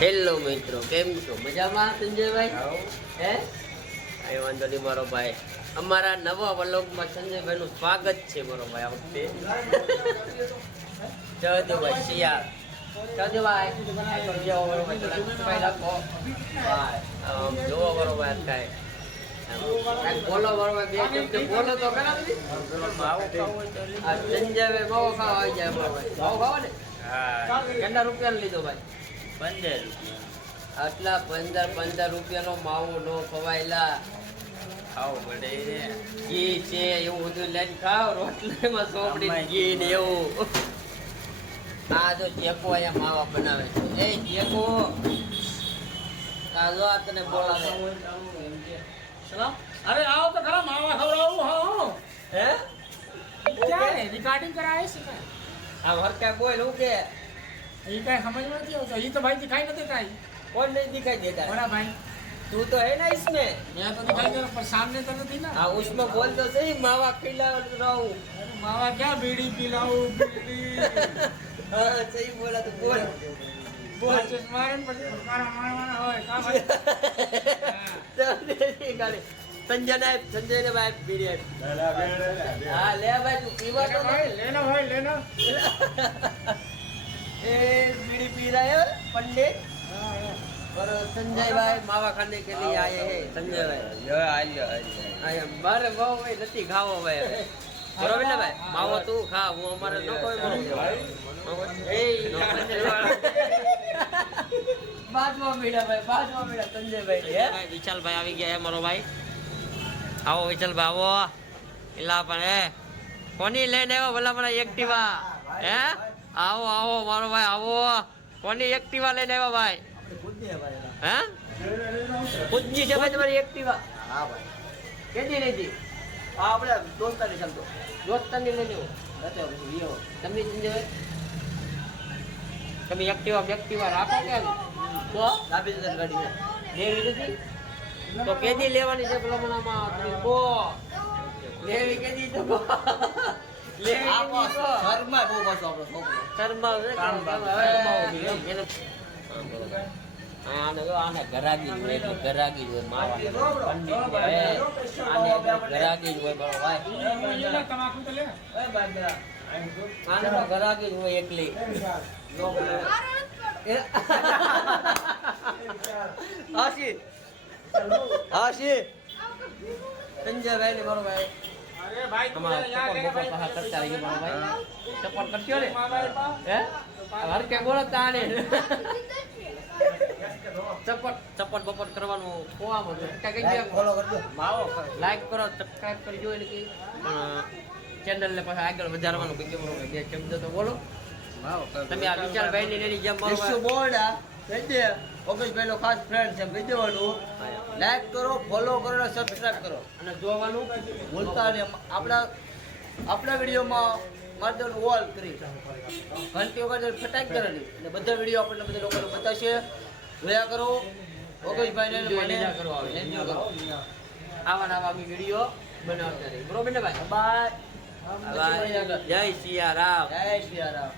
Hello મિત્રો, કેમ છો? મજામાં સંજયભાઈ? હે એ વાંધો નહીં મારો ભાઈ. અમારા નવા વ્લોગમાં સંજયભાઈનું સ્વાગત છે મારો ભાઈ. આ વખતે જયદેવભાઈ શિયાળ જયદેવભાઈ જોવો મારો ભાઈ કાંઈ બોલો મારો ભાઈ. બે શબ્દ બોલો તો ખરા. સંજયભાઈ માવો ખાવા આવી જાય મારો ભાઈ. માવો ખાવા ને કેટલા રૂપિયા લીધો ભાઈ? 15 રૂપિયા. આટલા 15 રૂપિયાનો માવો નો ખવાયેલા. ખાવ પડે ઘી છે એવું બધું લઈને ખાવ. રોટલીમાં સોપડી ઘી ને એવું. આ જો જેકો અહીંયા માવા બનાવે છે. એ જેકો આ જો આ તને બોલાવે. અરે આવો તો ખરા માવા ખવડાવું. હા હે ક્યારે રિકાર્ડિંગ કરાવે છે કાંઈ? આ હરકા બોલ હું કે એ કાંઈ સમજ નથી આવતો. એ તો ભાઈ દિખાઈ નથી કાંઈ. કોણ નહીં દિખાઈ દેતા? बड़ा भाई तू तो है ना इसमें. मैं तो दिखाई दे रहा पर सामने तो नहीं ना. हाँ उसमें बोल तो सही. मावा खिला रहा हूँ. अरे मावा क्या बीड़ी पिलाऊं बीड़ी. हाँ सही बोला तो बोल बोल. मारे पर मारा होय का भाई. संजय ने भाई पीरियड. हाँ ले भाई तू पीवा तो भाई लेना भाई लेना. ए बीड़ी पी रहा है पंडित. और संजय भाई मावा खाने के लिए आए हैं. संजय भाई आया मारे भाव भाई નથી ખાવો ભાઈ. બરોબર ને ભાઈ? માવો તું ખા, હું અમારે ન કોઈ બાજવા મીડા ભાઈ, બાજવા મીડા સંજયભાઈ. હે વિશાલભાઈ આવી ગયા હે મારો ભાઈ. આવો વિશાલભાઈ આવો. એલા પણ હે કોની લઈને આવ્યો ભલા મને? એક્ટિવા. હે આવો આવો મારો ભાઈ આવો. કોની એક્ટિવા લઈને આવ્યો ભાઈ? હે ખુદની છે ભાઈ તમારી એક્ટિવા? હા ભાઈ. કેદી લીધી? હા આપણે દોસ્તાની ચાલતો. દોસ્તાની લઈને આવ્યો. તમે સંજયભાઈ તમે એક્ટિવા રાખો કે તો લાભી જશે ગાડી લેવી નથી તો કેદી લેવાની છે પેલા મનામાં તમે કો લેવી કેદી તો કો લેવી કેદી તો શર્મા બહુ પાછો આપણો છોકરો શર્મા છે કામ એને આને જો આને ગરાગી હોય એટલે ગરાગી હોય માવા પંડિત આને ગરાગી હોય બરો ભાઈ. તમાકુ તો લે. એ બાંદરા આને તો ગરાગી હોય એકલી. હાશી હાશી સંજયભાઈ ને મારો ભાઈ. अरे भाई તમારા સપોર્ટ કરતા રહીએ મારો ભાઈ. સપોર્ટ કરશો ને? હે હર કે બોલો તાને સપોર્ટ બપોર્ટ કરવાનું કોવામાં ફોલો કરજો, માવો લાઈક કરો, સબસ્ક્રાઇબ કરજો. એટલે કે ચેનલ ને પાછા આગળ વધારવાનું બે શબ્દ તો બોલો. તમે આ વિશાલભાઈ ની એની જેમ બોર્ડ આ ઓગસ્ટભાઈ નો ખાસ ફ્રેન્ડ છે. કહી દેવાનું લાઈક કરો, ફોલો કરો અને સબસ્ક્રાઇબ કરો અને જોવાનું ભૂલતા નહીં. આપણા વિડીયોમાં મારદન ઓલ કરી ઘંટી વગર ફટાક કરેલી અને બધા વિડીયો આપણને બધા લોકોને બતાવશે. જોયા કરો ઓગસ્ટભાઈ ને મને એન્જોય કરો. આવા વિડીયો બનાવતા રહી. બરોબર ને ભાઈ? બાય. જય સિયારામ. જય સિયારામ.